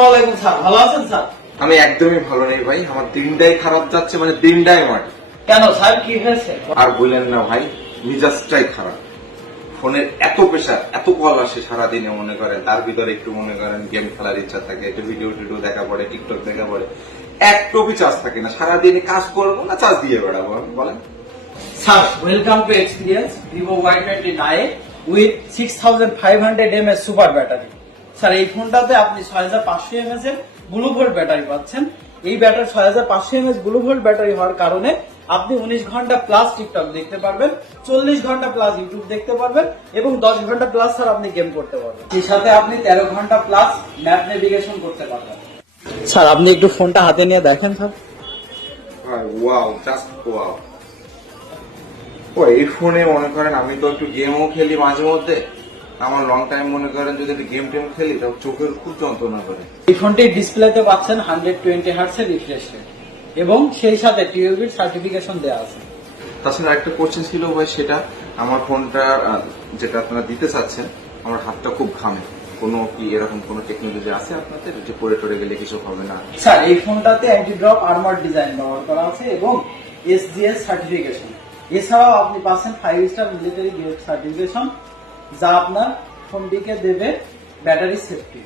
ওয়ালাইকুম স্যার, ভালো আছেন স্যার? আমি একদমই ভালো নেই ভাই, আমার দিনটাই খারাপ যাচ্ছে, মানে দিনটাই মাটি। কেন স্যার, কি হয়েছে? আর বললেন না ভাই, মিজাজটাই খারাপ। ফোনের এত প্রেশার, এত কল আসে সারাদিনে, মনে করেন তার ভিতরে একটু মনে করেন গেম খেলার ইচ্ছা থাকে, একটু ভিডিও টিডিও দেখা পড়ে, টিকটক দেখা পড়ে, একটুকু চার্জ থাকে না। সারাদিনে কাজ করবো না চার্জ দিয়ে বেড়াবো, বলেন। Sir, welcome to experience Vivo Y29 with 6500 mAh super battery. Sir, এই ফোনটাতে আপনি 6500 mAh এর ব্লু ভোল্ট ব্যাটারি পাচ্ছেন। এই battery 6500 mAh blue volt battery হওয়ার কারণে আপনি 19 ঘন্টা প্লাস টিকটক দেখতে পারবেন, 40 ঘন্টা প্লাস ইউটিউব দেখতে পারবেন এবং 10 ঘন্টা প্লাস স্যার আপনি গেম করতে পারবেন। সেই সাথে আপনি 13 ঘন্টা প্লাস ম্যাপ নেভিগেশন করতে পারবেন। স্যার, আপনি একটু ফোনটা হাতে নিয়ে দেখেন স্যার। Wow, just wow. ও, এই ফোনে মনে করেন আমি তো একটু গেমও খেলি মাঝে মধ্যে। আমার লং টাইম মনে করেন যদি একটু গেম টেম খেলি তাহলে চোখের খুব যন্ত্রণা করে। এই ফোনটির ডিসপ্লেতে পাচ্ছেন 120 হার্টজ এর রিফ্রেশ রেট এবং সেই সাথে টিউবির সার্টিফিকেশন দেওয়া আছে। তাছাড়া একটা কোশ্চেন ছিল ভাই, সেটা আমার ফোনটা যেটা আপনারা দিতে চাচ্ছেন, আমার হাতটা খুব ঘামে। কোনো কি এরকম কোনো টেকনোলজি আছে আপনাদের যে পড়ে টরে গেলে কিছু হবে না? স্যার, এই ফোনটাতে অ্যান্টি ড্রপ আর্মার ডিজাইন ব্যবহার করা আছে এবং এসজিএস সার্টিফিকেশন। এছাড়াও আপনি পাচ্ছেন 5 স্টার মিলিটারি গ্রেড সার্টিফিকেশন, যা আপনার ফোনটিকে দেবে ব্যাটারি সেফটি।